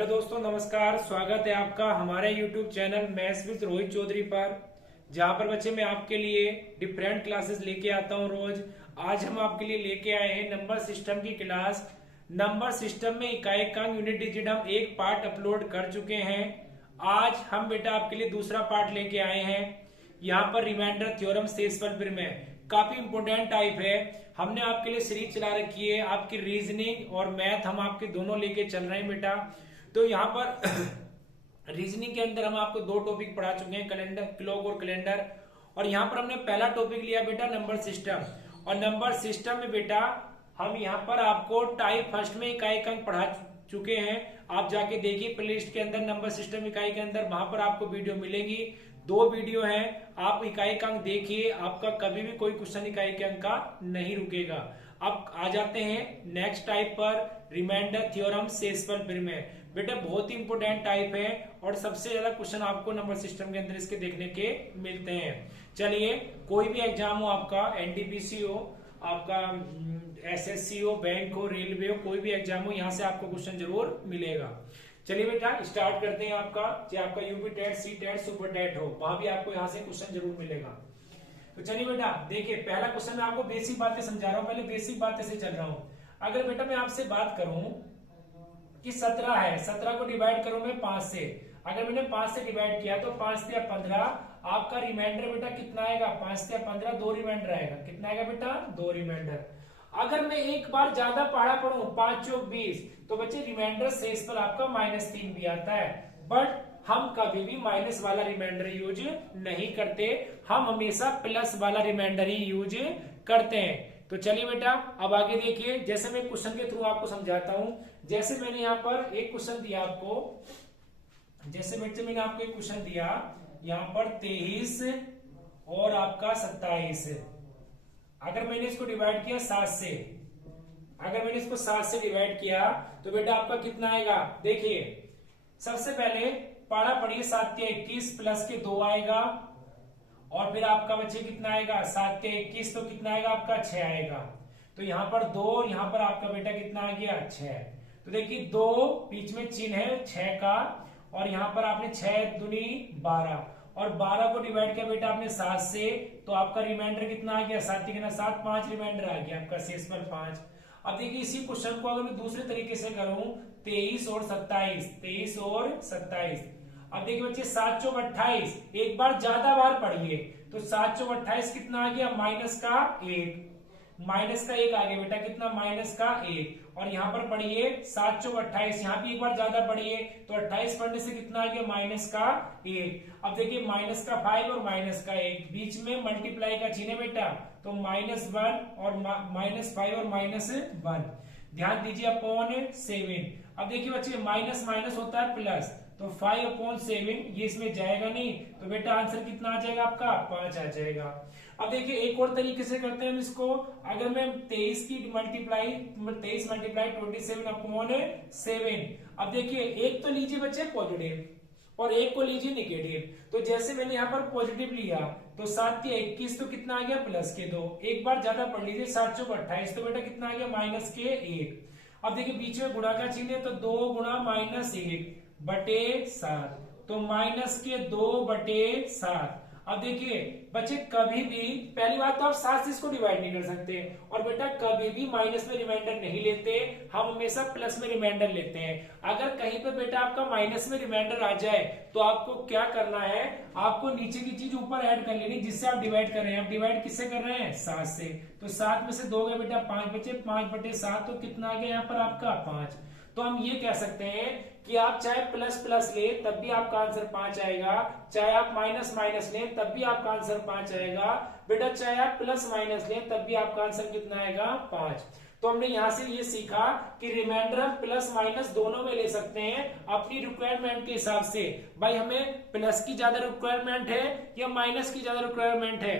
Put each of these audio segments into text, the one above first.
Hello दोस्तों, नमस्कार। स्वागत है आपका हमारे YouTube channel maths with Rohit Chaudhary पर, जहां पर बच्चे मैं आपके लिए डिफरेंट क्लासेस लेके आता हूं रोज। आज हम आपके लिए लेके आए हैं नंबर सिस्टम की क्लास। नंबर सिस्टम में इकाई अंक यूनिट डिजिट हम एक पार्ट अपलोड कर चुके हैं। आज हम बेटा आपके लिए दूसरा पार्ट लेके आए हैं। यहाँ पर रिमाइंडर थ्योरम शेषफल प्रमेय काफी इंपोर्टेंट टाइप है। हमने आपके लिए सीरीज चला रखी है, आपकी रीजनिंग और मैथ हम आपके दोनों लेके चल रहे हैं बेटा। तो यहाँ पर रीजनिंग के अंदर हम आपको दो टॉपिक पढ़ा चुके हैं, कैलेंडर, क्लॉक और कैलेंडर। और यहाँ पर हमने पहला टॉपिक लिया बेटा नंबर सिस्टम। और नंबर सिस्टम में बेटा हम यहाँ पर आपको टाइप फर्स्ट में इकाई अंक पढ़ा चुके हैं। आप जाके देखिए प्लेलिस्ट के अंदर नंबर सिस्टम इकाई के अंदर, वहां पर आपको वीडियो मिलेगी। दो वीडियो हैं, आप इकाई अंक देखिए, आपका कभी भी कोई क्वेश्चन इकाई के अंक का नहीं रुकेगा। अब आ जाते हैं नेक्स्ट टाइप पर, रिमाइंडर थ्योरम शेषफल प्रमेय। बेटा बहुत ही इंपोर्टेंट टाइप है और सबसे ज्यादा क्वेश्चन आपको नंबर सिस्टम के अंदर इसके देखने के मिलते हैं। चलिए, कोई भी एग्जाम हो आपका, एनटीपीसी हो, आपका एसएससी हो, बैंक हो, रेलवे हो, कोई भी एग्जाम हो, यहाँ से आपको क्वेश्चन जरूर मिलेगा। चलिए बेटा स्टार्ट करते हैं। चाहे आपका UP TET, C TET, super TET हो, वहां भी आपको यहाँ से क्वेश्चन जरूर मिलेगा। तो चलिए बेटा देखिए, पहला क्वेश्चन मैं आपको बेसिक बातें समझा रहा हूँ, पहले बेसिक बातें से चल रहा हूँ। अगर बेटा मैं आपसे बात करूं कि 17 है, 17 को डिवाइड करूं मैं 5 से। अगर मैंने 5 से डिवाइड किया तो 5 से 15, आपका रिमाइंडर बेटा कितना आएगा? 5 से 15 दो रिमाइंडर आएगा। कितना आएगा बेटा? दो रिमाइंडर। अगर मैं एक बार ज्यादा पहाड़ा पढ़ूं, 5 चौक 20, तो बच्चे रिमाइंडर शेषफल आपका -3 भी आता है। बट हम कभी भी माइनस वाला रिमाइंडर यूज नहीं करते, हम हमेशा प्लस वाला रिमाइंडर ही यूज करते हैं। तो चलिए बेटा अब आगे देखिए, जैसे मैं क्वेश्चन के थ्रू आपको समझाता हूं। जैसे मैंने यहाँ पर एक क्वेश्चन दिया आपको, जैसे बच्चे मैंने आपको एक क्वेश्चन दिया यहाँ पर 23 और आपका 27। अगर मैंने इसको डिवाइड किया 7 से, अगर मैंने इसको 7 से डिवाइड किया तो बेटा आपका कितना आएगा? देखिए सबसे पहले पढ़ा पढ़िए, 7 के 21 प्लस के 2 आएगा, और फिर आपका बच्चे कितना आएगा? 7 के 21 तो कितना आएगा आपका? 6 आएगा। तो यहाँ पर 2 और यहाँ पर आपका बेटा कितना आ गया? 6। तो देखिए 2 बीच में चिन्ह है 6 का, और यहाँ पर आपने 6 दूनी 12, और 12 को डिवाइड किया बेटा आपने 7 से, तो आपका रिमाइंडर कितना आ गया? 7 के 7, 5 रिमाइंडर आ गया आपका शेषफल 5। अब देखिए इसी क्वेश्चन को अगर मैं दूसरे तरीके से करूं, 23 और 27, 23 और 27। अब देखिए बच्चे 7 चौक 28, एक बार ज्यादा बार पढ़िए, तो 7 चौक 28 कितना आ गया? माइनस का 1, माइनस का 1 आ गया बेटा, कितना? माइनस का 1। और यहाँ पर पढ़िए 7 चौक 28, यहाँ भी एक बार ज्यादा पढ़िए, तो 28 पढ़ने से कितना आ गया? माइनस का 1। अब देखिए माइनस का 5 और माइनस का 1, बीच में मल्टीप्लाई का चिन्ह है बेटा, तो -1 और -5 और -1। ध्यान दीजिए अपॉन 7। अब देखिए बच्चे माइनस माइनस होता है प्लस, तो 5/7 ये इसमें जाएगा नहीं, तो बेटा आंसर कितना आ जाएगा आपका? 5 आ जाएगा। अब देखिए एक और तरीके से करते हैं हम इसको। अगर मैं 23 की मल्टीप्लाई 27 × 7। अब देखिए एक तो लीजिए बच्चे पॉजिटिव और एक को लीजिए निगेटिव। तो जैसे मैंने यहाँ पर पॉजिटिव लिया तो 7 के 21 तो कितना आ गया? प्लस के 2। एक बार ज्यादा पढ़ लीजिए, 7 चौक 28, तो बेटा कितना आ गया? माइनस के 1। अब देखिए बीच में गुणा का चिन्ह है, तो 2 गुणा -1/7, तो माइनस के 2/7। अब देखिए बच्चे कभी भी, पहली बात तो आप 7 से इसको डिवाइड नहीं कर सकते, और बेटा कभी भी माइनस में रिमाइंडर नहीं लेते, हम हमेशा प्लस में रिमाइंडर लेते हैं। अगर कहीं पे बेटा आपका माइनस में रिमाइंडर आ जाए तो आपको क्या करना है? आपको नीचे की चीज ऊपर ऐड कर लेनी, जिससे आप डिवाइड कर रहे हैं। आप डिवाइड किससे कर रहे हैं? 7 से। तो 7 में से 2 गए बेटा 5 बचे, 5/7, तो कितना आ गया यहाँ पर आपका? 5। तो हम ये कह सकते हैं कि आप चाहे प्लस प्लस ले तब भी आपका आंसर 5 आएगा, चाहे आप माइनस माइनस लें तब भी आपका आंसर 5 आएगा बेटा, चाहे आप प्लस माइनस लें तब भी आपका आंसर कितना आएगा? 5। तो हमने यहां से ये सीखा कि रिमाइंडर हम प्लस माइनस दोनों में ले सकते हैं अपनी रिक्वायरमेंट के हिसाब से। भाई हमें प्लस की ज्यादा रिक्वायरमेंट है या माइनस की ज्यादा रिक्वायरमेंट है?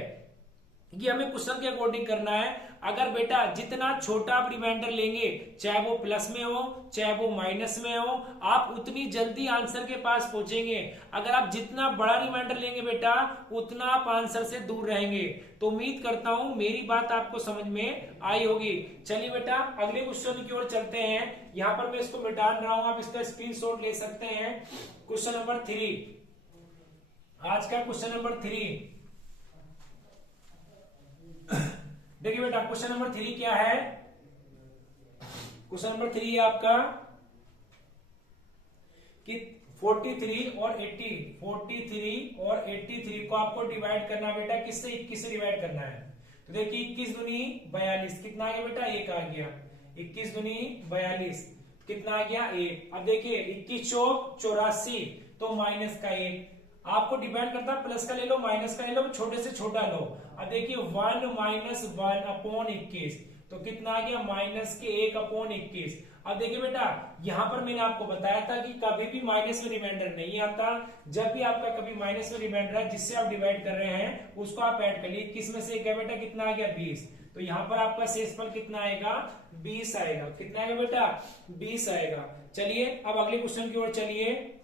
ये हमें क्वेश्चन के अकॉर्डिंग करना है। अगर बेटा जितना छोटा आप रिमाइंडर लेंगे, चाहे वो प्लस में हो चाहे वो माइनस में हो, आप उतनी जल्दी आंसर के पास पहुंचेंगे। अगर आप जितना बड़ा रिमाइंडर लेंगे बेटा, उतना आप आंसर से दूर रहेंगे। तो उम्मीद करता हूं मेरी बात आपको समझ में आई होगी। चलिए बेटा अगले क्वेश्चन की ओर चलते हैं। यहां पर मैं इसको मिटा रहा हूं, आप इसका स्क्रीनशॉट ले सकते हैं। क्वेश्चन नंबर 3, आज का क्वेश्चन नंबर 3। देखिए बेटा क्वेश्चन नंबर 3 क्या है। क्वेश्चन नंबर 3 है आपका कि 43 और 83 को आपको डिवाइड करना बेटा, किससे? 21 से डिवाइड करना है। तो देखिए 21 दूनी 42, कितना आ गया बेटा? 1 आ गया। 21 दूनी 42, कितना आ गया? 1। अब देखिए 21 चौक 84, तो माइनस का 1। आपको डिपेंड करता है प्लस का ले लो माइनस का ले लो, छोटे से छोटा लो। अब देखिए 1 माइनस 1 अपॉन 21, तो कितना आ गया? माइनस के 1 अपॉन 21। अब देखिए बेटा यहां पर मैंने आपको बताया था कि कभी भी माइनस में रिमाइंडर नहीं आता। जब भी आपका कभी माइनस में रिमाइंडर है जिससे आप डिवाइड कर रहे हैं उसको आप ऐड कर लीजिए। 21 में से क्या बेटा कितना आ गया? 20। तो यहां पर आपका शेषफल कितना आएगा? 20 आएगा। कितना आएगा बेटा? 20 आएगा। चलिए अब अगले क्वेश्चन की ओर चलिए।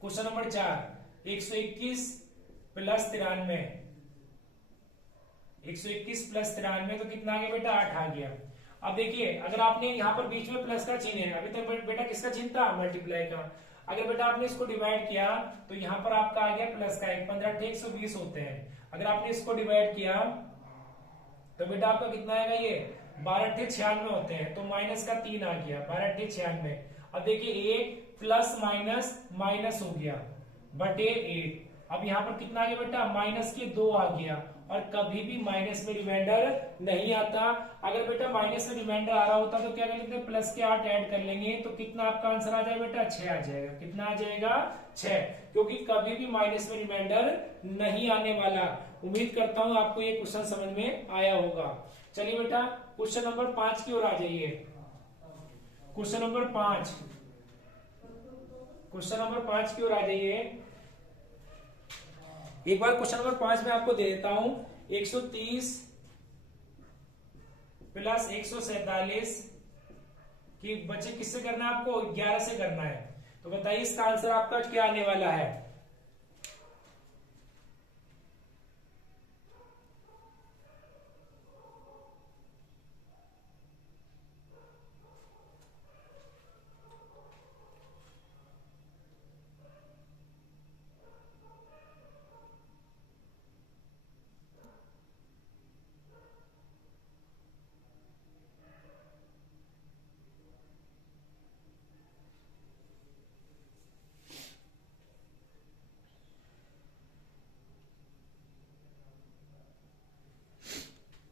क्वेश्चन नंबर 4, 121 प्लस 93, 121 प्लस 93 तो कितना आ गया बेटा? 8 आ गया। अब देखिए अगर आपने यहाँ पर बीच में प्लस का चिन्ह है, अभी तक बेटा किसका चिन्ह था? मल्टीप्लाई का। अगर बेटा आपने इसको डिवाइड किया तो यहाँ पर आपका आ गया प्लस का 1, 15 × 120 होते हैं। अगर आपने इसको डिवाइड किया तो बेटा आपका कितना आएगा? ये 12 × 96 होते हैं, तो माइनस का 3 आ गया। 12 × 96। अब देखिए 1 प्लस माइनस माइनस हो गया बटे 1। अब यहाँ पर कितना आ गया बेटा? माइनस के 2 आ गया। और कभी भी माइनस में रिमाइंडर नहीं आता। अगर बेटा माइनस में रिमाइंडर आ रहा होता तो क्या कर लेते? प्लस के 8 ऐड कर लेंगे, तो कितना आपका आंसर आ जाएगा बेटा? 6 आ जाएगा। कितना आ जाएगा? 6, क्योंकि कभी भी माइनस में रिमाइंडर नहीं आने वाला। उम्मीद करता हूं आपको ये क्वेश्चन समझ में आया होगा। चलिए बेटा क्वेश्चन नंबर 5 की ओर आ जाइए। क्वेश्चन नंबर 5, क्वेश्चन नंबर 5 की ओर आ जाइए। एक बार क्वेश्चन नंबर 5 में आपको दे देता हूं। 130 प्लस 147 की बच्चे किससे करना है? आपको 11 से करना है। तो बताइए इसका आंसर आपका क्या आने वाला है?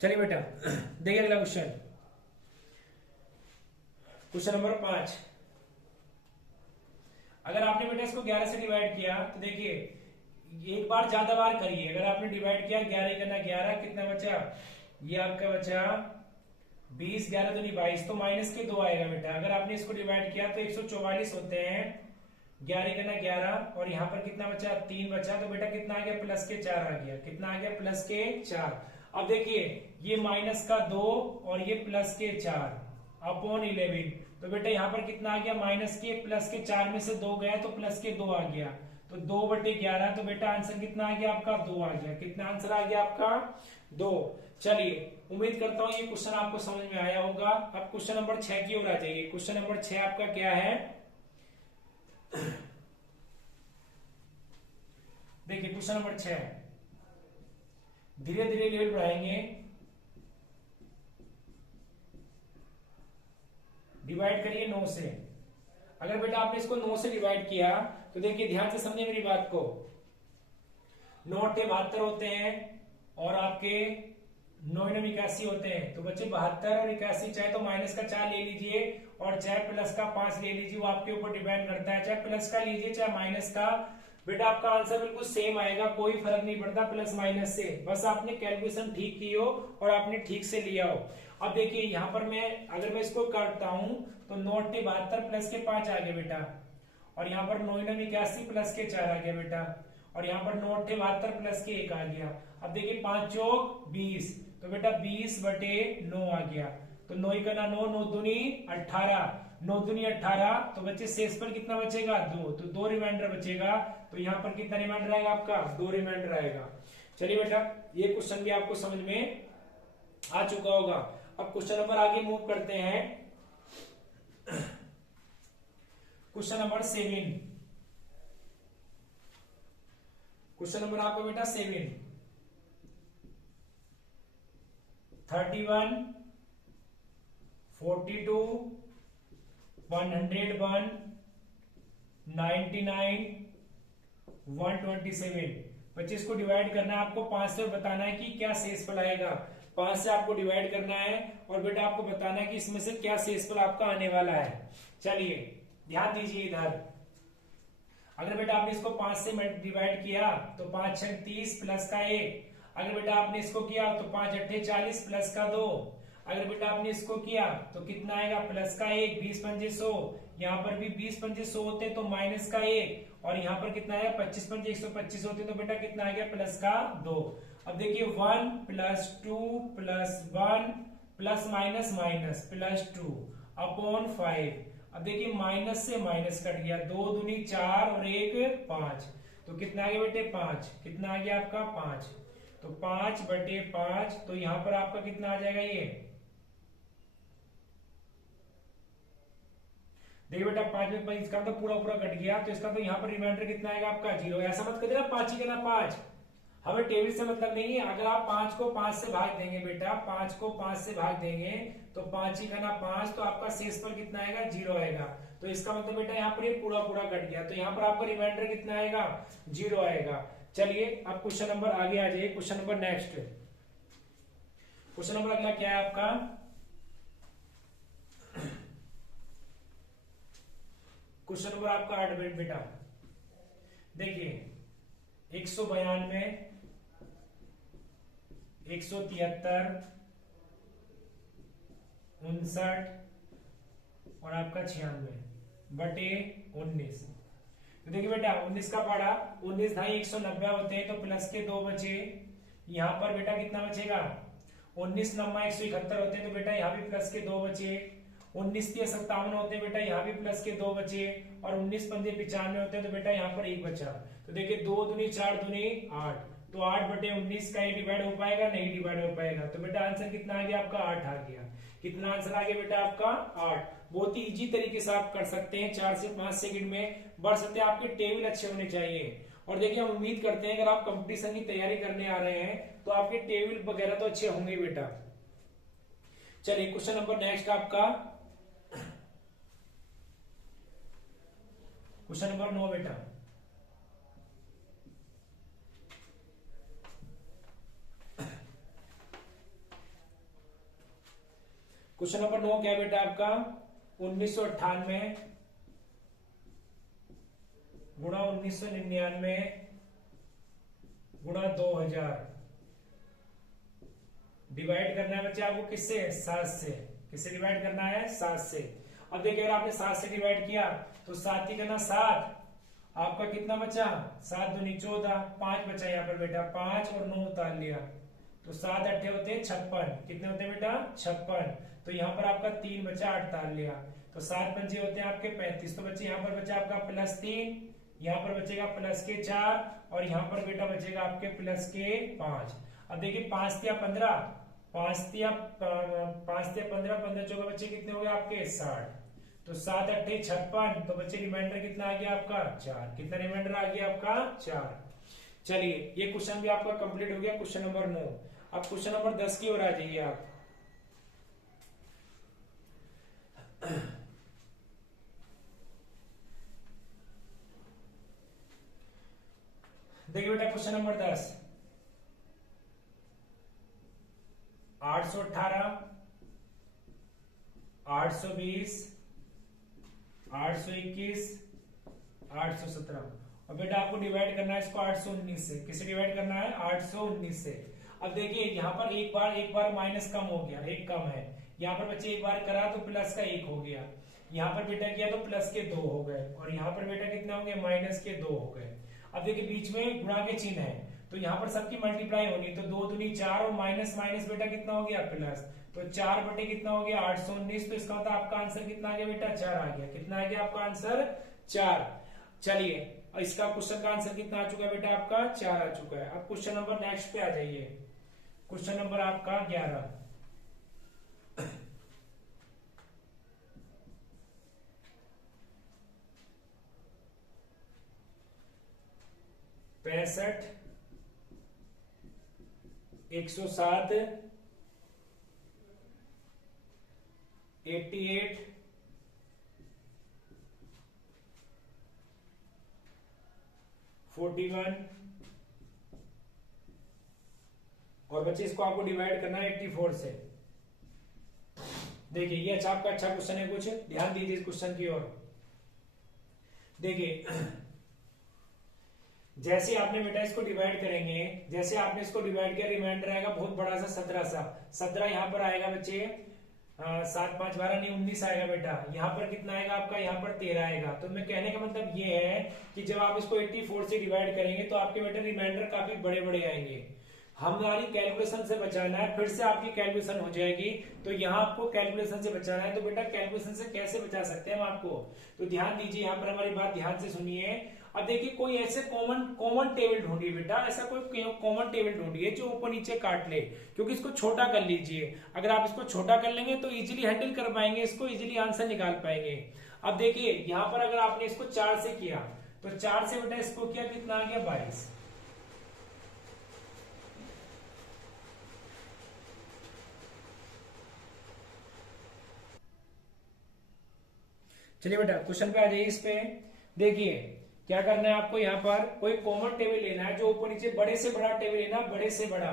चलिए बेटा देखिए अगला क्वेश्चन, क्वेश्चन नंबर 5। अगर आपने बेटा इसको 11 से डिवाइड किया तो देखिए एक बार ज्यादा बार करिए। अगर आपने डिवाइड किया 11 करना 11, कितना बचा? ये आपका बचा 20, 11 दूनी 22, तो माइनस के 2 आएगा बेटा। अगर आपने इसको डिवाइड किया तो 144 होते हैं। 11 करना 11 और यहाँ पर कितना बचा? 3 बचा। तो बेटा कितना आ गया? प्लस के 4 आ गया। कितना आ गया? प्लस के 4। अब देखिए ये माइनस का 2 और ये प्लस के 4 अपॉन 11। तो बेटा यहाँ पर कितना आ गया? माइनस के प्लस के 4 में से 2 गया तो प्लस के 2 आ गया। तो 2/11। तो बेटा आंसर कितना आ गया आपका? 2 आ गया। कितना आंसर आ गया आपका? 2। चलिए उम्मीद करता हूं ये क्वेश्चन आपको समझ में आया होगा। अब क्वेश्चन नंबर 6 की ओर आ जाइए। क्वेश्चन नंबर 6 आपका क्या है? देखिए क्वेश्चन नंबर 6, धीरे धीरे लेवल बढ़ाएंगे। डिवाइड करिए 9 से। अगर बेटा आपने इसको 9 से डिवाइड किया तो देखिए ध्यान से समझिए मेरी बात को। 9 × 72 होते हैं और आपके 9 × 81 होते हैं। तो बच्चे 72 और 81, चाहे तो माइनस का 4 ले लीजिए और चाहे प्लस का 5 ले लीजिए, वो आपके ऊपर डिपेंड करता है। चाहे प्लस का लीजिए चाहे माइनस का, बेटा आपका आंसर बिल्कुल सेम आएगा, कोई फर्क नहीं पड़ता प्लस माइनस से। बस आपने कैलकुलेशन ठीक की हो और आपने ठीक से लिया हो। अब देखिए यहाँ पर मैं अगर मैं इसको करता हूं तो 9 × 72 प्लस के 5 आ गए बेटा, और यहाँ पर 9 9 81 प्लस के 4 आ गया बेटा, और यहाँ पर 9 8 72 प्लस के 1 आ गया। अब देखिए 5 चौक 20, तो बेटा 20/9 आ गया। तो 9 का 9 9 दूनी 18, 9 दूनी 18, तो बच्चे शेषफल कितना बचेगा 2, तो 2 रिमाइंडर बचेगा। तो यहाँ पर कितना रिमाइंडर आएगा आपका 2 रिमाइंडर आएगा। चलिए बेटा ये क्वेश्चन भी आपको समझ में आ चुका होगा। अब क्वेश्चन नंबर आगे मूव करते हैं। क्वेश्चन नंबर 7, क्वेश्चन नंबर आपका बेटा 7, 31 42 101 99 127। 25 को डिवाइड करना है आपको 5 से, बताना है कि क्या शेषफल आएगा। 5 से आपको डिवाइड करना है और बेटा आपको बताना है कि इसमें से क्या शेषफल आपका आने वाला है। चलिए ध्यान दीजिए इधर। अगर बेटा आपने इसको 5 से डिवाइड किया तो 5 6 30 प्लस का 1। अगर बेटा आपने इसको किया तो 5 8 40 प्लस का 2। अगर बेटा आपने इसको किया तो कितना आएगा प्लस का 1, 20 पंजे 100। यहाँ पर भी 20 पंजे 100 होते तो माइनस का 1, और यहाँ पर कितना आया 25 पंजे 125 होते तो बेटा कितना आ गया प्लस का 2। अब देखिए 1 + 2 + 1 प्लस माइनस माइनस +2 अपॉन 5। अब देखिए माइनस से माइनस कट गया, 2 दूनी 4 और 1 5, तो कितना आ गया बेटे 5। कितना आ गया आपका 5, तो 5/5, तो यहां पर आपका कितना आ जाएगा ये, देखिए बेटा 5 में 5, इसका तो पूरा पूरा कट गया, तो इसका तो यहाँ पर रिमाइंडर कितना आएगा आपका 0। ऐसा मत कर देना 5 ही करना 5, हमें टेबल से मतलब नहीं है। अगर आप 5 को 5 से भाग देंगे बेटा, 5 को 5 से भाग देंगे तो 5 ही खाना 5, तो आपका शेषफल कितना आएगा 0 आएगा। तो इसका मतलब बेटा यहाँ पर ये पूरा पूरा कट गया, तो यहाँ पर आपका रिमाइंडर कितना आएगा 0 आएगा। चलिए अब क्वेश्चन नंबर आगे आ जाइए। Question number next, question number अगला क्या है आपका, क्वेश्चन नंबर आपका 8 बेटा। देखिए 192 173 59 और आपका 96/19। तो देखिए बेटा 19 का पढ़ा, 19 ढाई 190 होते हैं तो प्लस के 2 बचे। यहाँ पर बेटा कितना बचेगा 19 9 171 होते हैं तो बेटा यहाँ भी प्लस के 2 बचे। 19 3 57 होते हैं बेटा, यहाँ भी प्लस के 2 बचे, और 19 पंजे 95 होते हैं तो बेटा यहाँ पर 1 बचा। तो देखिए 2 दूनी 4 दूनी 8, तो 8/19 का ये डिवाइड हो पाएगा, नहीं डिवाइड हो पाएगा। तो बेटा आंसर कितना आ गया आपका 8 आ गया। कितना आंसर आ गया बेटा आपका 8। बहुत ही इजी तरीके से आप कर सकते हैं, 4 से 5 सेकंड में बढ़ सकते हैं। आपके टेबल अच्छे होने चाहिए, और देखिए हम उम्मीद करते हैं अगर आप कंपटीशन की तैयारी करने आ रहे हैं तो आपके टेबल वगैरह तो अच्छे होंगे बेटा। चलिए क्वेश्चन नंबर नेक्स्ट आपका, क्वेश्चन नंबर 9 बेटा। क्वेश्चन नंबर 9 क्या बेटा आपका 1998 गुणा 1999 गुणा 2000 डिवाइड करना है बच्चे आपको किससे 7 से। किससे डिवाइड करना है 7 से। अब देखिए अगर आपने 7 से डिवाइड किया तो 7 ही करना 7, आपका कितना बचा 7 दूनी 14, 5 बचा यहाँ पर बेटा, 5 और 9 उतार लिया तो 7 8 होते हैं 56। कितने होते हैं बेटा 56। तो यहाँ पर आपका 3 बचा, 8 उतार लिया तो 7 पंजे होते हैं आपके 35। तो बच्चे यहाँ पर बचा आपका +3, यहाँ पर बचेगा प्लस के 4, और यहाँ पर बेटा बचेगा आपके प्लस के 5। अब देखिए 5 तिया 15, 5 तिया 15, 15 चौका बच्चे कितने हो गए आपके 60। तो 7 8 56, तो बच्चे रिमाइंडर कितना आ गया आपका 4। कितना रिमाइंडर आ गया आपका 4। चलिए ये क्वेश्चन भी आपका कंप्लीट हो गया, क्वेश्चन नंबर 9। अब क्वेश्चन नंबर 10 की ओर आ जाइए आप। देखिए बेटा क्वेश्चन नंबर 10, 818 820 821 817, और बेटा आपको डिवाइड करना है इसको 819 से। किसे डिवाइड करना है 819 से। अब देखिए यहाँ पर एक बार माइनस कम हो गया, एक कम है, यहाँ पर बच्चे एक बार करा तो प्लस का 1 हो गया। यहाँ पर बेटा किया तो प्लस के 2 हो गए, और यहाँ पर बेटा कितने होंगे, माइनस के 2 हो गए। अब देखिए बीच में गुणा के चिन्ह है, तो यहाँ पर सबकी मल्टीप्लाई होनी, तो 2 दूनी 4 और माइनस माइनस बेटा कितना हो गया, प्लस। तो 4 बटे कितना हो गया, 819। तो इसका मतलब आपका आंसर कितना आ गया बेटा, 4 आ गया। कितना आ गया आपका आंसर, 4। चलिए इसका क्वेश्चन का आंसर कितना आ चुका है बेटा, आपका 4 आ चुका है। अब क्वेश्चन नंबर नेक्स्ट पे आ जाइए। क्वेश्चन नंबर आपका 11। 65, 107, 88, 41, और बच्चे इसको आपको डिवाइड करना है 84 से। देखिए ये आपका अच्छा क्वेश्चन है, कुछ ध्यान दीजिए इस क्वेश्चन की ओर। देखिए जैसे आपने बेटा इसको डिवाइड करेंगे, जैसे आपने इसको डिवाइड किया, रिमाइंडर आएगा बहुत बड़ा सा 17 यहाँ पर आएगा बच्चे, 7 5 12 नहीं 19 आएगा बेटा। यहाँ पर कितना आएगा आपका, यहाँ पर 13 आएगा। तो मैं कहने का मतलब ये है कि जब आप इसको 84 से डिवाइड करेंगे तो आपके बेटा रिमाइंडर काफी बड़े बड़े आएंगे। हमारी कैलकुलेशन से बचाना है, फिर से आपकी कैलकुलेशन हो जाएगी। तो यहाँ आपको कैलकुलेशन से बचाना है, तो बेटा कैलकुलेशन से कैसे बचा सकते हैं हम आपको, तो ध्यान दीजिए यहाँ पर, हमारी बात ध्यान से सुनिए। अब देखिए कोई ऐसे कॉमन टेबल ढूंढिए बेटा, ऐसा कोई कॉमन टेबल ढूंढिए जो ऊपर नीचे काट ले, क्योंकि इसको छोटा कर लीजिए। अगर आप इसको छोटा कर लेंगे तो इजीली हैंडल कर पाएंगे, इसको इजीली आंसर निकाल पाएंगे। अब देखिए यहाँ पर अगर आपने इसको 4 से किया, तो 4 से बेटा इसको किया, कितना आ गया, 22। चलिए बेटा क्वेश्चन पे आ जाइए। इस पे देखिए क्या करना है आपको, यहाँ पर कोई कॉमन टेबल लेना है जो ऊपर नीचे, बड़े से बड़ा टेबल लेना, बड़े से बड़ा।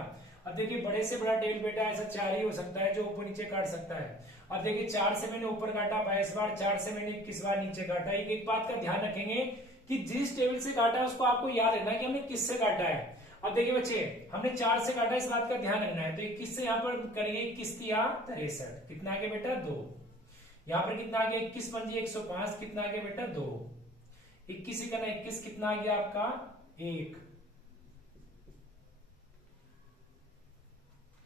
अब देखिए बड़े से बड़ा टेबल बेटा ऐसा 4 ही हो सकता है जो ऊपर नीचे काट सकता है। अब देखिए 4 से मैंने ऊपर काटा 22 बार, 4 से मैंने 21 बार नीचे काटा। एक बात का ध्यान रखेंगे कि जिस टेबल से काटा है उसको आपको याद रखना है कि हमने किससे काटा है। अब देखिए बच्चे हमने 4 से काटा, इस बात का ध्यान रखना है। तो 21 से यहाँ पर करिए, 21 तिया 63, कितना आ गया बेटा, 2। यहाँ पर कितना आ गया, 21 पंजी 105, कितना आ गया बेटा, 2। 21 से करना 21, कितना आ गया आपका, 1।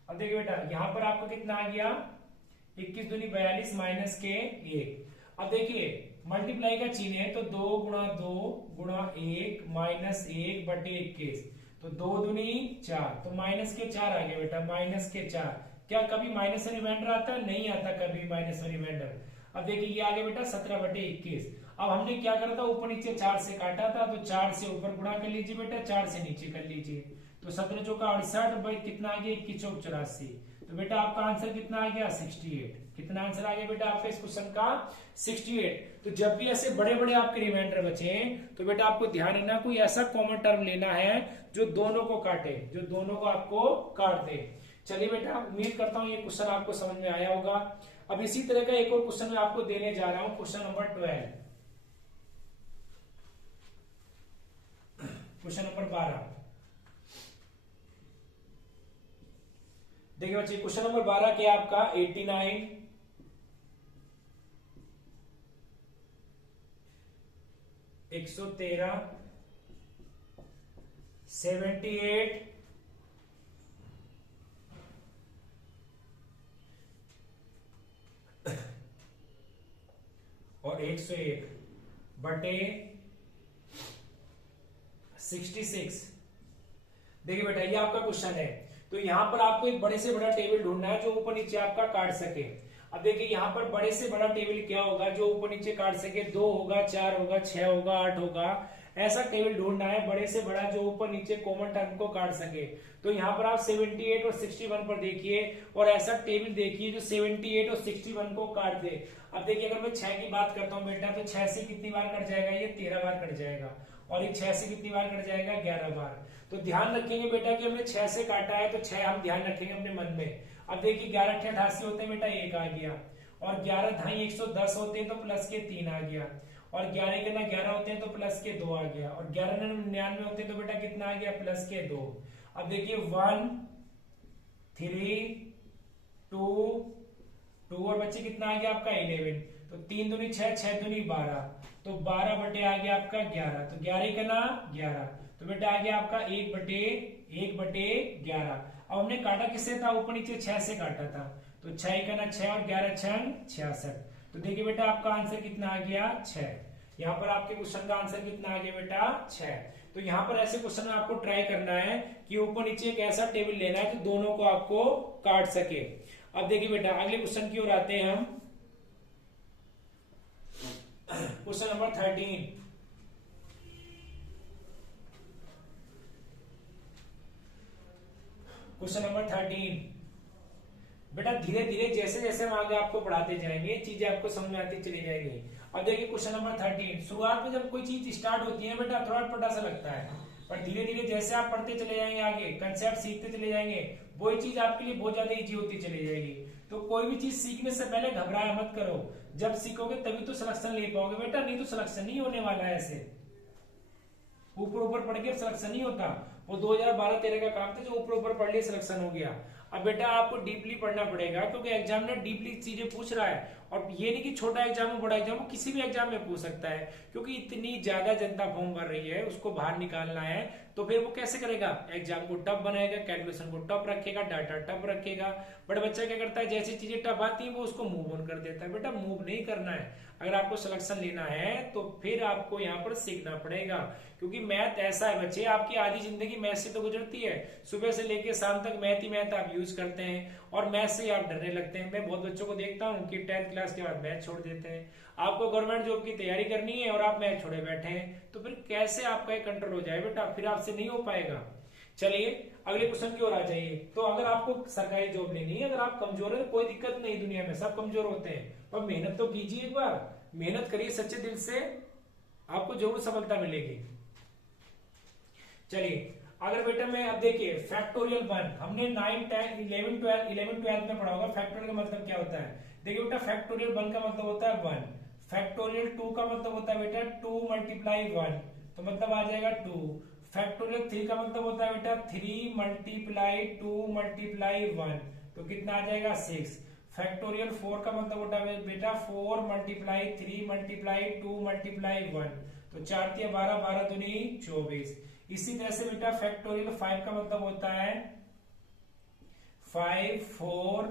अब देखिए बेटा यहां पर आपको कितना आ गया, 21 दूनी 42 माइनस के 1। अब देखिए मल्टीप्लाई का चिन्ह है, तो 2 गुणा 2 गुणा 1 माइनस 1 बटे 21, तो 2 दूनी 4, तो माइनस के 4 आ गया बेटा, माइनस के 4। क्या कभी माइनस में रिमाइंडर आता है, नहीं आता कभी माइनस में रिमाइंडर। अब देखिए ये आ गया बेटा 17 बटे 21। अब हमने क्या करा था, ऊपर नीचे 4 से काटा था, तो 4 से ऊपर गुणा कर लीजिए बेटा, 4 से नीचे कर लीजिए, तो 17 चौका 68 भाई कितना आ गया, 21 चौक 84। तो बेटा आपका आंसर कितना आ गया, 68। कितना आंसर आ गया बेटा आपका इस क्वेश्चन का, 68। तो जब भी ऐसे बड़े बड़े आपके रिमाइंडर बचे तो बेटा आपको ध्यान रखना, कोई ऐसा कॉमन टर्म लेना है जो दोनों को काटे, जो दोनों को आपको काट दे। चलिए बेटा उम्मीद करता हूं ये क्वेश्चन आपको समझ में आया होगा। अब इसी तरह का एक और क्वेश्चन मैं आपको देने जा रहा हूं, क्वेश्चन नंबर 12। क्वेश्चन नंबर 12 देखिए बच्चे, क्वेश्चन नंबर 12 क्या आपका, 89, 113, 78, और 101 बटे 66। देखिए बेटा ये आपका क्वेश्चन है, तो यहां पर आपको एक बड़े से बड़ा टेबल ढूंढना है जो ऊपर नीचे आपका काट सके। अब देखिए यहाँ पर बड़े से बड़ा टेबल क्या होगा जो ऊपर नीचे काट सके, 2 होगा, 4 होगा, 6 होगा, 8 होगा, ऐसा टेबल ढूंढना है बड़े से बड़ा जो ऊपर नीचे कॉमन टर्म को काट सके। तो यहाँ पर आप 78 और 61 पर देखिए, और ऐसा टेबल देखिए जो 78 और 61 को काट दे। अब देखिए अगर मैं 6 की बात करता हूँ बेटा, तो 6 से कितनी बार कट जाएगा, ये 13 बार कट जाएगा, और ये 6 से कितनी बार कट जाएगा, 11 बार। तो ध्यान रखेंगे बेटा कि हमने 6 से काटा है, तो 6 हम ध्यान रखेंगे अपने मन में। अब देखिए 11 × 88 होते हैं बेटा, 1 आ गया, और 11 ढाई 110 होते हैं तो प्लस के 3 आ गया, और 11 के ना 11 होते हैं तो प्लस के 2 आ गया, और 11 ना 99 होते हैं तो बेटा कितना आ गया, प्लस के 2। अब देखिए 1 3 2 2 और बच्चे कितना आ गया आपका 11, तो 3 दूनी 6, 6 दूनी 12, तो 12 बटे आ गया आपका 11, तो 11 का ना 11, तो बेटा आ गया आपका 1/11। अब हमने काटा किससे था, ऊपर नीचे 6 से काटा था, तो 6 का ना 6 और 11 छंग 66। तो देखिए बेटा आपका आंसर कितना आ गया 6। यहाँ पर आपके क्वेश्चन का आंसर कितना आ गया बेटा 6। तो यहाँ पर ऐसे क्वेश्चन में आपको ट्राई करना है कि ऊपर नीचे एक ऐसा टेबल लेना है कि दोनों को आपको काट सके। अब देखिए बेटा अगले क्वेश्चन की ओर आते हैं हम। Question number 13। क्वेश्चन नंबर 13 बेटा धीरे धीरे जैसे जैसे हम आगे आपको पढ़ाते जाएंगे चीजें आपको समझ में आती चली जाएंगी। अब देखिए क्वेश्चन नंबर 13। शुरुआत में जब कोई चीज स्टार्ट होती है बेटा थोड़ा पटा सा लगता है, पर धीरे धीरे जैसे आप पढ़ते चले जाएंगे आगे कंसेप्ट सीखते चले जाएंगे वही चीज आपके लिए बहुत ज्यादा इजी होती चली जाएगी। तो कोई भी चीज सीखने से पहले घबराया मत करो, जब सीखोगे तभी तो सिलेक्शन ले पाओगे बेटा, नहीं तो सिलेक्शन नहीं होने वाला है। ऐसे ऊपर ऊपर पढ़ के सिलेक्शन नहीं होता, वो 2012-13 का काम था जो ऊपर ऊपर पढ़ लिए सिलेक्शन हो गया। अब बेटा आपको डीपली पढ़ना पड़ेगा क्योंकि एग्जामिनर डीपली चीजें पूछ रहा है, और ये नहीं कि छोटा एग्जाम हो बड़ा एग्जाम हो, किसी भी एग्जाम में पूछ सकता है, क्योंकि इतनी ज्यादा जनता फॉर्म भर रही है उसको बाहर निकालना है। तो फिर वो कैसे करेगा, एग्जाम को टफ बनाएगा, कैलकुलेशन को टफ रखेगा, डाटा टफ रखेगा। बट बच्चा क्या करता है, जैसी चीजें टफ आती है वो उसको मूव ऑन कर देता है। बेटा मूव नहीं करना है, अगर आपको सिलेक्शन लेना है तो फिर आपको यहाँ पर सीखना पड़ेगा, क्योंकि मैथ ऐसा है बच्चे, आपकी आधी जिंदगी मैथ से तो गुजरती है, सुबह से लेकर शाम तक मैथ ही मैथ आप यूज करते हैं और मैथ से आप डरने लगते हैं। मैं बहुत बच्चों को देखता हूँ कि 10th क्लास के बाद मैथ छोड़ देते हैं। आपको गवर्नमेंट जॉब की तैयारी करनी है और आप मैथ छोड़े बैठे हैं, तो फिर कैसे आपका कंट्रोल हो जाए बेटा, फिर आपसे नहीं हो पाएगा। चलिए अगले क्वेश्चन की ओर आ जाइए। तो अगर आपको सरकारी जॉब लेनी है, अगर आप कमजोर है तो कोई दिक्कत नहीं, दुनिया में सब कमजोर होते हैं, पर मेहनत तो कीजिए, एक बार मेहनत करिए सच्चे दिल से, आपको जरूर सफलता मिलेगी। चलिए अगर बेटा मैं अब देखिए फैक्टोरियल 1 हमने 9, 10, 11, 12 में पढ़ा होगा फैक्टोरियल का मतलब क्या होता है। देखिए बेटा फैक्टोरियल 1 का मतलब होता है 1, फैक्टोरियल 2 का मतलब होता है बेटा 2 मल्टीप्लाई 1, तो मतलब आ जाएगा 2। फैक्टोरियल 3 का मतलब होता है बेटा 3 मल्टीप्लाई 2 मल्टीप्लाई 1, तो कितना आ जाएगा 6। फैक्टोरियल 4 का मतलब होता है बेटा 4 मल्टीप्लाई 3 मल्टीप्लाई 2 मल्टीप्लाई 1, तो 4 3 12, 12 दूनी 24। इसी तरह से बेटा फैक्टोरियल 5 का मतलब होता है 5 4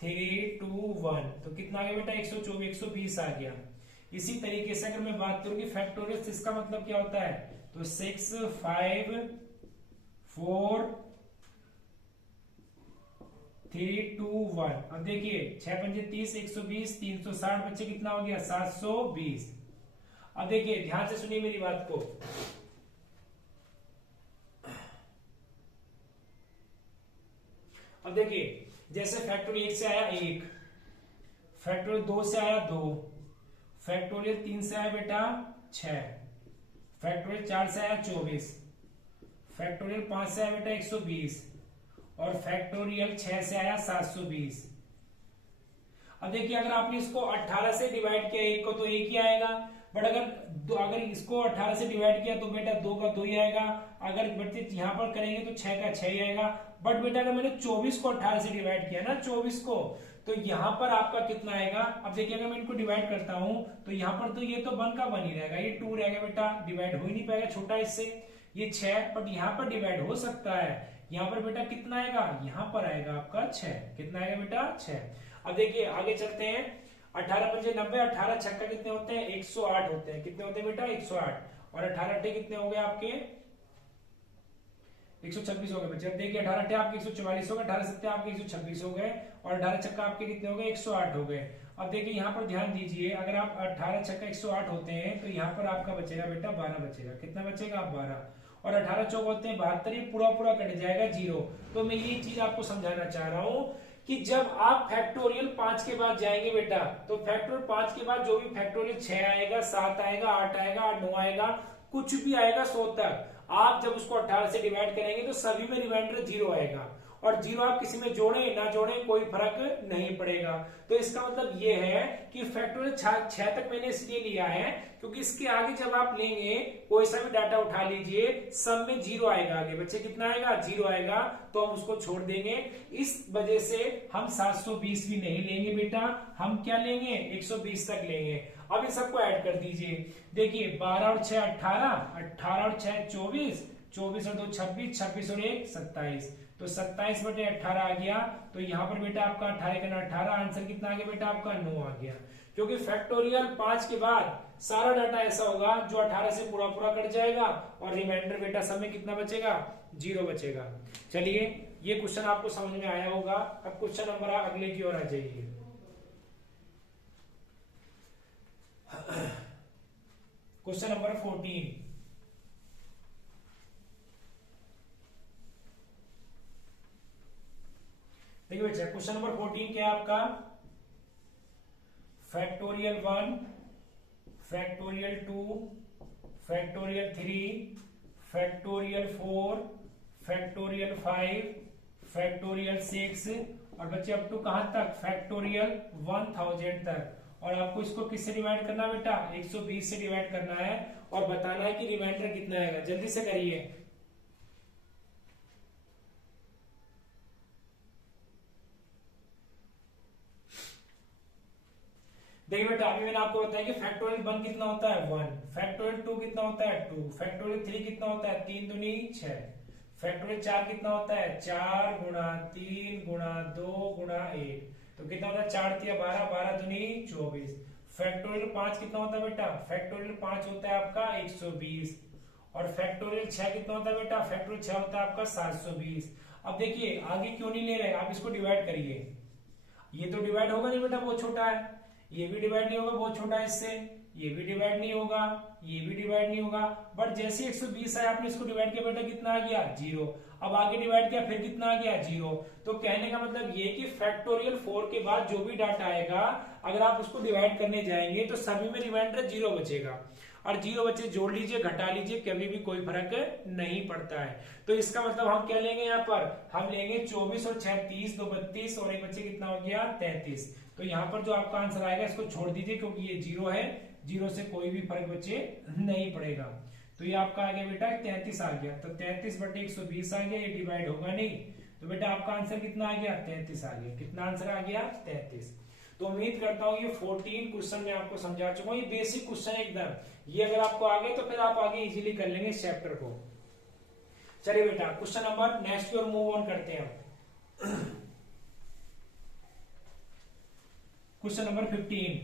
3 2 1, तो कितना आ गया बेटा 124, 120 आ गया। इसी तरीके से अगर मैं बात करूं कि फैक्टोरियल 6 का मतलब क्या होता है, तो 6 5 4 3 2 1। अब देखिए 6 पंजे 30, 120, 360 बच्चे कितना हो गया 720। अब देखिए ध्यान से सुनिए मेरी बात को, अब देखिए जैसे फैक्टोरियल 1 से आया 1, फैक्टोरियल 2 से आया 2, फैक्टोरियल 3 से आया बेटा 6, फैक्टोरियल 4 से आया 24, फैक्टोरियल 5 से आया बेटा 120 और फैक्टोरियल 6 से आया 720। अब देखिए अगर आपने इसको 18 से डिवाइड किया एक को तो एक ही आएगा, बट अगर इसको 18 से डिवाइड किया तो बेटा 2 का 2 ही आएगा, अगर बच्चे यहाँ पर करेंगे तो 6 का 6 ही आएगा। बट बेटा अगर मैंने 24 को 18 से डिवाइड किया ना 24 को, तो यहाँ पर आपका कितना आएगा। अब देखिए अगर मैं इनको डिवाइड करता हूं तो यहाँ पर तो ये तो 1 का 1 ही रहेगा, ये 2 रहेगा बेटा, डिवाइड हो ही नहीं पाएगा छोटा इससे, ये 6, बट यहाँ पर डिवाइड हो सकता है। यहाँ पर बेटा कितना आएगा, यहाँ पर आएगा आपका 6, कितना आएगा बेटा 6। अब देखिए आगे चलते हैं, 18 पंजे 90, 18 छक्का कितने होते हैं 108 होते हैं, कितने होते हैं बेटा 108, और 18 अट्ठे कितने हो गए आपके 126 हो गए बच्चे। अब देखिए 18 अट्ठे आपके 144 हो गए, 18 सत्ते आपके 126 हो गए, और 18 छक्का आपके कितने हो गए 108 हो गए। अब देखिए यहाँ पर ध्यान दीजिए, अगर आप 18 छक्का 108 होते हैं तो यहाँ पर आपका बचेगा बेटा 12 बचेगा, कितना बचेगा 12, और 18 चौक होते हैं 72, ये पूरा पूरा कट जाएगा 0। तो मैं ये चीज आपको समझाना चाह रहा हूं कि जब आप फैक्टोरियल 5 के बाद जाएंगे बेटा, तो फैक्टोरियल 5 के बाद जो भी फैक्टोरियल 6 आएगा, 7 आएगा, 8 आएगा, 9 आएगा, कुछ भी आएगा 100 तक, आप जब उसको 18 से डिवाइड करेंगे तो सभी में रिमाइंडर 0 आएगा, और 0 आप किसी में जोड़े ना जोड़े कोई फर्क नहीं पड़ेगा। तो इसका मतलब ये है कि फैक्टोरियल 6 तक मैंने इसलिए लिया है क्योंकि इसके आगे जब आप लेंगे कोई सा भी डाटा उठा लीजिए, सब में 0 आएगा, आगे बच्चे कितना आएगा 0 आएगा, तो हम उसको छोड़ देंगे। इस वजह से हम 720 भी नहीं लेंगे बेटा, हम क्या लेंगे 120 तक लेंगे। अब इन सबको ऐड कर दीजिए, देखिए 12 और 6 18, 18 और 6 24, 24 और 2 26, 26 और 1 27, तो 27/18 आ गया। तो यहाँ पर बेटा आपका 18 का 18, आंसर कितना आ गया बेटा आपका 9 आ गया। क्योंकि फैक्टोरियल 5 के बाद सारा डाटा ऐसा होगा जो 18 से पूरा पूरा कट जाएगा और रिमाइंडर बेटा सब में कितना बचेगा 0 बचेगा। चलिए ये क्वेश्चन आपको समझ में आया होगा। अब क्वेश्चन नंबर अगले की ओर आ जाइए। क्वेश्चन नंबर 14, देखिए बच्चा क्वेश्चन नंबर 14 क्या है आपका, factorial 1, factorial 2, factorial 3, factorial 4, factorial 5, factorial 6 और बच्चे अप टू कहां तक फैक्टोरियल 1000 तक। और आपको इसको किससे डिवाइड करना है बेटा 120 से डिवाइड करना है और बताना है कि रिमाइंडर कितना आएगा। जल्दी से करिए। देखिए बेटा अभी मैंने आपको बताया कि फैक्टोरियल 1 कितना होता है 1, फैक्टोरियल 2 कितना होता है 2, फैक्टोरियल 3 कितना होता है 3 दूनी 6, फैक्टोरियल 4 कितना होता है 4 गुणा 3 गुणा 2 गुणा 1, तो कितना होता है 4 3 12, 12 दूनी 24। फैक्टोरियल 5 कितना होता है बेटा, फैक्टोरियल 5 होता है आपका 120 और फैक्टोरियल 6 कितना होता है बेटा, फैक्टोरियल 6 होता है आपका 720। अब देखिए आगे क्यों नहीं ले रहे, आप इसको डिवाइड करिए। ये तो डिवाइड होगा नहीं बेटा, बहुत छोटा है, ये भी डिवाइड नहीं होगा बहुत छोटा है इससे, ये भी डिवाइड नहीं होगा, ये भी डिवाइड नहीं होगा। बट जैसे 120 है आपने इसको डिवाइड किया बेटा कितना आ गया 0, अब आगे डिवाइड किया फिर कितना आ गया 0। तो कहने का मतलब ये कि फैक्टोरियल 4 के बाद जो भी डाटा आएगा अगर आप उसको डिवाइड करने जाएंगे तो सभी में रिमाइंडर 0 बचेगा और 0 बच्चे जोड़ लीजिए घटा लीजिए कभी भी कोई फर्क नहीं पड़ता है। तो इसका मतलब हम क्या लेंगे यहाँ पर, हम लेंगे 24 और 6 30, 2 32 और एक बच्चे कितना हो गया 33। तो यहाँ पर जो आपका आंसर आएगा इसको छोड़ दीजिए क्योंकि ये 0 है, 0 से कोई भी फर्क बच्चे नहीं पड़ेगा। तो ये आपका आ गया बेटा 33 आ गया, तो 33/120 आ गया, ये डिवाइड होगा नहीं, तो बेटा आपका आंसर कितना आ गया 33 आ गया। कितना आंसर आ गया 33। तो उम्मीद करता हूँ ये 14 क्वेश्चन मैं आपको समझा चुका हूँ, ये बेसिक क्वेश्चन एकदम, ये अगर आपको आ गए तो फिर आप आगे इजीली कर लेंगे इस चैप्टर को। चलिए बेटा क्वेश्चन नंबर नेक्स्ट की ओर मूव ऑन करते हैं। Question number 15,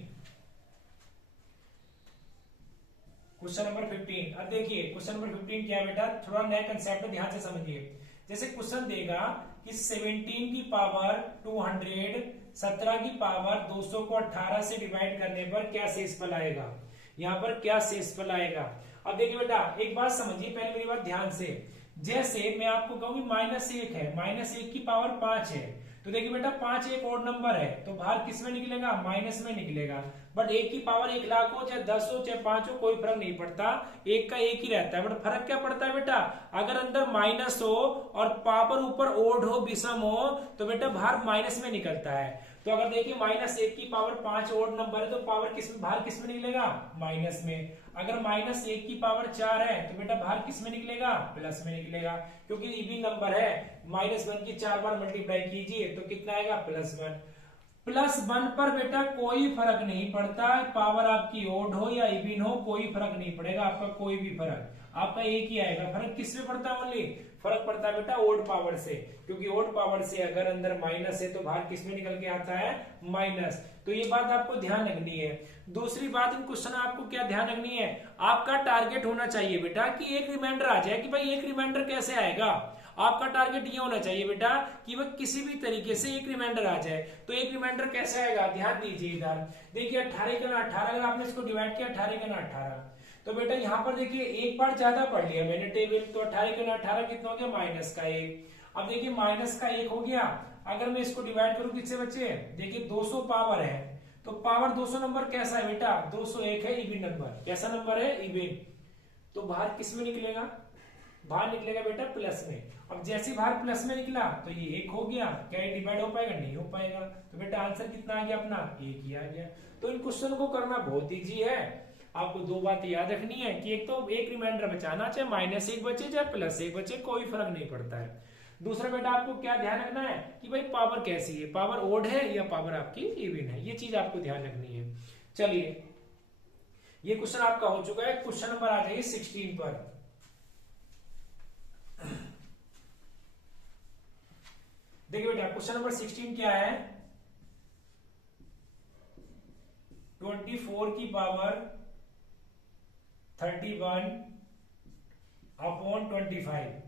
question number 15। अब देखिए क्वेश्चन नंबर 15 क्या है बेटा, थोड़ा नया कंसेप्ट ध्यान से समझिए। जैसे क्वेश्चन देगा कि 17 की पावर 200, 17 की पावर 200 को 18 से डिवाइड करने पर क्या शेषफल आएगा, यहाँ पर क्या शेषफल आएगा। अब देखिए बेटा एक बात समझिए पहले मेरी बात ध्यान से, जैसे मैं आपको कहूँ -1 है, -1 की पावर 5 है, तो देखिए बेटा 5 एक और नंबर है तो बाहर किस में निकलेगा माइनस में निकलेगा। बट 1 की पावर 1 लाख हो चाहे 10 हो चाहे 5 हो कोई फर्क नहीं पड़ता, एक का एक ही रहता है। बट फर्क क्या पड़ता है बेटा, अगर अंदर माइनस हो और पावर ऊपर ओड हो विषम हो तो बेटा बाहर माइनस में निकलता है। तो अगर देखिए -1 की पावर 5 ओड नंबर है तो पावर किस में, बाहर किस में निकलेगा माइनस में। अगर -1 की पावर 4 है तो बेटा बाहर किस में निकलेगा प्लस में निकलेगा, क्योंकि इवन नंबर है। -1 की 4 बार मल्टीप्लाई कीजिए तो कितना आएगा +1। +1 पर बेटा कोई फर्क नहीं पड़ता, पावर आपकी ओड हो या इवन हो कोई फर्क नहीं पड़ेगा, आपका कोई भी फर्क, आपका एक ही आएगा। फर्क किस में पड़ता है, ओनली फर्क पड़ता है बेटा ओड पावर से, क्योंकि ओड पावर से अगर अंदर माइनस है तो बाहर किस में निकल के आता है माइनस। तो ये बात आपको ध्यान रखनी है। दूसरी बात इन क्वेश्चन आपको क्या ध्यान रखनी है, आपका टारगेट होना चाहिए बेटा कि एक रिमाइंडर आ जाए। कि भाई एक रिमाइंडर कैसे आएगा, आपका टारगेट ये होना चाहिए बेटा कि वह किसी भी तरीके से एक रिमाइंडर आ जाए। तो एक रिमाइंडर कैसे आएगा, ध्यान दीजिए इधर देखिए 18 का 18, अगर आपने इसको डिवाइड किया 18 का 18 तो बेटा यहाँ पर देखिए एक बार ज्यादा पढ़ लिया मैंने टेबल, तो 18 का 18 कितना हो गया -1। अब देखिए -1 हो गया, अगर मैं इसको डिवाइड करूं किससे बच्चे, देखिए 200 पावर है तो पावर 200 नंबर कैसा है बेटा 201 है, इवन नंबर कैसा नंबर है इवन, तो बाहर किस में निकलेगा बाहर निकलेगा बेटा प्लस में। अब जैसे बाहर प्लस में निकला तो ये एक हो गया, क्या ये डिवाइड हो पाएगा? नहीं हो पाएगा। तो बेटा आंसर कितना आ गया अपना? एक ही आ गया। तो इन क्वेश्चन को करना बहुत इजी है। आपको दो बातें याद रखनी है कि एक तो एक रिमाइंडर बचाना, चाहे -1 बचे चाहे +1 बचे, कोई फर्क नहीं पड़ता है। दूसरा बेटा आपको क्या ध्यान रखना है कि भाई पावर कैसी है, पावर ओड है या पावर आपकी इवन है, ये चीज आपको ध्यान रखनी है। चलिए ये क्वेश्चन आपका हो चुका है। क्वेश्चन नंबर आ जाइए 16 पर। देखिए बेटा क्वेश्चन नंबर 16 क्या है? 24 की पावर 31/25।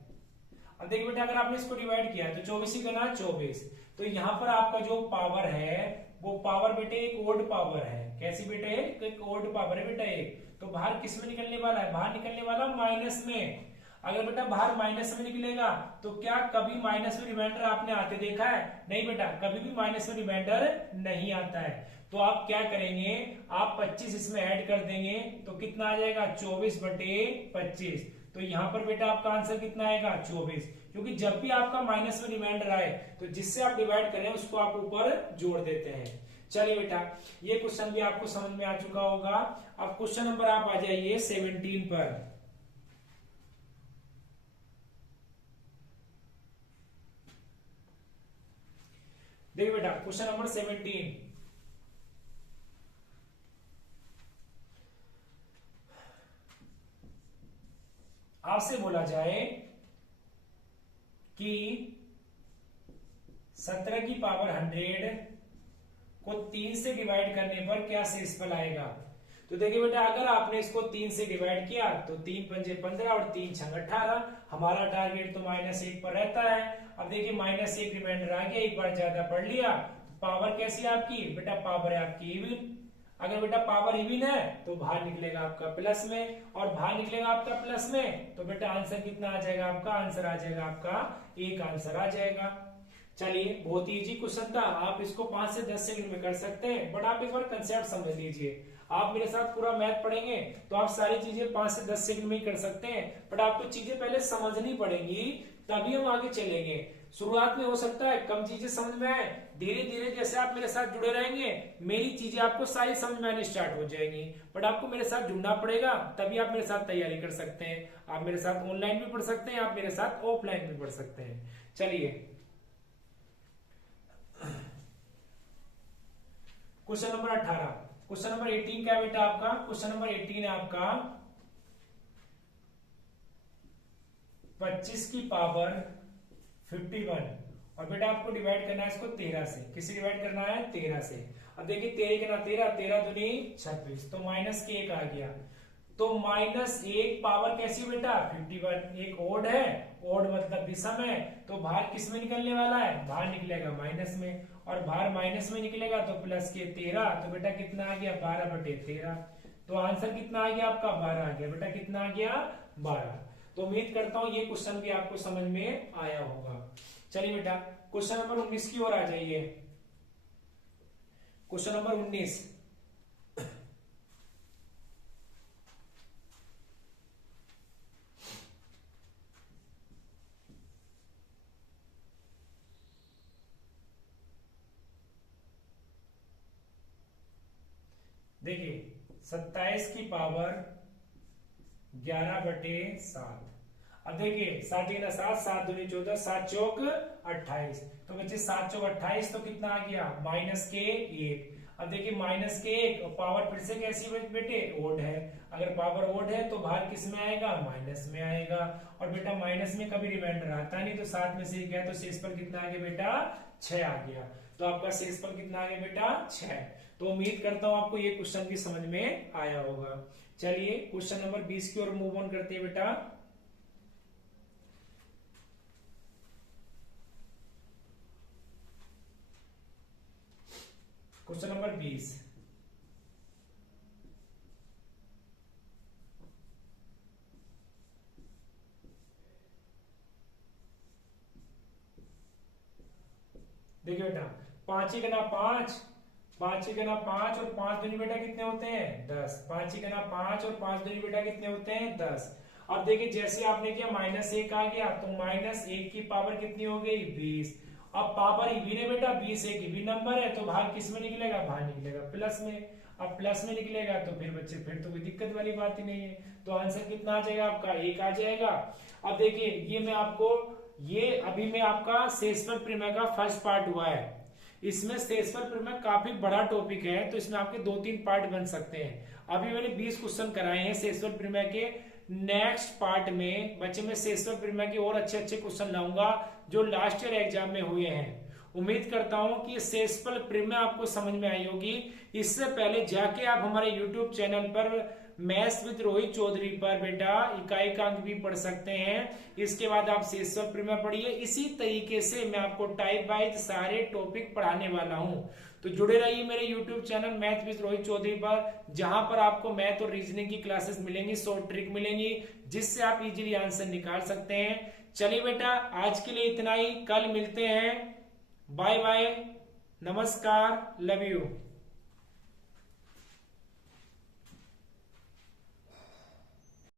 अब देखिए बेटा अगर आपने इसको डिवाइड किया तो 24 ही करना 24। तो यहां पर आपका जो पावर है वो पावर बेटे एक ओड पावर है। कैसी बेटे? एक ओड पावर है बेटा एक। तो बाहर किस में निकलने वाला है? बाहर निकलने वाला माइनस में। अगर बेटा बाहर माइनस में निकलेगा तो क्या कभी माइनस में रिमाइंडर आपने आते देखा है? नहीं बेटा, कभी भी माइनस में रिमाइंडर नहीं आता है। तो आप क्या करेंगे? आप 25 इसमें ऐड कर देंगे तो कितना आ जाएगा? 24/25। तो यहां पर बेटा आपका आंसर कितना आएगा? 24। क्योंकि जब भी आपका माइनस में रिमाइंडर आए तो जिससे आप डिवाइड करें उसको आप ऊपर जोड़ देते हैं। चलिए बेटा ये क्वेश्चन भी आपको समझ में आ चुका होगा। अब क्वेश्चन नंबर आप आ जाइए 17 पर। देखिए बेटा क्वेश्चन नंबर 17। आपसे बोला जाए कि 17 की पावर 100 को 3 से डिवाइड करने पर क्या शेषफल आएगा? तो देखिए बेटा अगर आपने इसको 3 से डिवाइड किया तो 3 पंजे 15 और 3 छंग 18। हमारा टारगेट तो -1 पर रहता है। अब देखिए -1 रिमाइंडर आ गया, एक बार ज्यादा पढ़ लिया। तो पावर कैसी है आपकी? बेटा पावर है आपकी इवन। अगर बेटा पावर इवन है तो बाहर निकलेगा आपका प्लस में, और बाहर निकलेगा आपका प्लस में तो बेटा आंसर कितना आ जाएगा आपका? आंसर आ जाएगा आपका एक आंसर आ जाएगा। चलिए बहुत ही इजी क्वेश्चन था, आप इसको 5 से 10 सेकंड में कर सकते हैं। बट आप एक बार कंसेप्ट समझ लीजिए। आप मेरे साथ पूरा मैथ पढ़ेंगे तो आप सारी चीजें 5 से 10 सेकंड में ही कर सकते हैं। बट आपको चीजें पहले समझनी पड़ेंगी तभी हम आगे चलेंगे। शुरुआत में हो सकता है कम चीजें समझ में आए, धीरे धीरे जैसे आप मेरे साथ जुड़े रहेंगे मेरी चीजें आपको सारी समझ में आनी स्टार्ट हो जाएंगी। बट आपको मेरे साथ जुड़ना पड़ेगा तभी आप मेरे साथ तैयारी कर सकते हैं। आप मेरे साथ ऑनलाइन भी पढ़ सकते हैं, आप मेरे साथ ऑफलाइन भी पढ़ सकते हैं। चलिए क्वेश्चन नंबर 18। क्वेश्चन नंबर 18 क्या है बेटा आपका? क्वेश्चन नंबर 18 है आपका 25 की पावर 51। और बेटा आपको डिवाइड करना है इसको 13 से। किसे डिवाइड करना है? 13 से। अब देखिए 13 के ना 13, 13 दूनी 26, तो माइनस के 1 आ गया। तो -1 पावर कैसी बेटा? 51। एक ओड है, ओड मतलब विषम है, तो बाहर किस में निकलने वाला है? बाहर निकलेगा माइनस में, और बाहर माइनस में निकलेगा तो प्लस के 13। तो बेटा कितना आ गया? 12/13। तो आंसर कितना आ गया आपका? 12 आ गया। बेटा कितना आ गया? 12। तो उम्मीद करता हूं ये क्वेश्चन भी आपको समझ में आया होगा। चलिए बेटा क्वेश्चन नंबर 19 की ओर आ जाइए। Question number 19। देखिए 27 की पावर 11/7। अब देखिए 7 के ना 7, 7 दूनी 14, 7 चौक 28। तो बच्चे 7 चौक 28 तो कितना आ गया? माइनस के 1। अब देखिए माइनस के 1 और पावर फिर से कैसी बेटे? ओड है। अगर पावर ओड है तो बाहर किस में आएगा? माइनस में आएगा। और बेटा माइनस में कभी रिमाइंडर आता नहीं, तो 7 में से 1 गया तो शेषफल कितना आ गया बेटा? 6 आ गया। तो आपका शेषफल कितना आ गया बेटा? 6। तो उम्मीद करता हूं आपको ये क्वेश्चन भी समझ में आया होगा। चलिए क्वेश्चन नंबर 20 की ओर मूव ऑन करते हैं बेटा। Question number 20। देखिए बेटा 5 गुना 5, 5 गुना 5 और 5 दूनी बेटा कितने होते हैं? 10। 5 गुना 5 और 5 दूनी बेटा कितने होते हैं? 10। अब देखिए जैसे आपने किया -1 आ गया तो -1 की पावर कितनी हो गई 20। अब पावर इवन है बेटा, 20 एक इवन नंबर है तो भाग किस में निकलेगा, भाग निकलेगा प्लस में। अब प्लस में निकलेगा तो फिर बच्चे फिर तो कोई दिक्कत वाली बात ही नहीं है, तो आंसर कितना आ जाएगा आपका 1 आ जाएगा। अब देखिए ये मैं आपको ये अभी में आपका शेषफल प्रमेय का फर्स्ट पार्ट हुआ है। इसमें शेषफल प्रमेय काफी बड़ा टॉपिक है तो इसमें आपके 2-3 पार्ट बन सकते हैं। अभी मैंने 20 क्वेश्चन कराए हैं शेषफल प्रमेय के। नेक्स्ट पार्ट में बच्चे मैं शेषफल प्रमेय के और अच्छे अच्छे क्वेश्चन लाऊंगा जो लास्ट ईयर एग्जाम में हुए हैं। उम्मीद करता हूं कि शेषफल प्रमेय आपको समझ में आई होगी। इससे पहले जाके आप हमारे YouTube चैनल पर मैथ्स विद रोहित चौधरी पर बेटा इकाई का अंक भी पढ़ सकते हैं। इसके बाद आप शेषफल प्रमेय पढ़िए। इसी तरीके से मैं आपको टाइप वाइज सारे टॉपिक पढ़ाने वाला हूं, तो जुड़े रहिए मेरे YouTube channel math with Rohit Chaudhary पर, जहां पर आपको मैथ और रीजनिंग की क्लासेस मिलेंगी, शॉर्ट ट्रिक मिलेंगी जिससे आप इजीली आंसर निकाल सकते हैं। चलिए बेटा आज के लिए इतना ही, कल मिलते हैं। बाय बाय, नमस्कार, लव यू।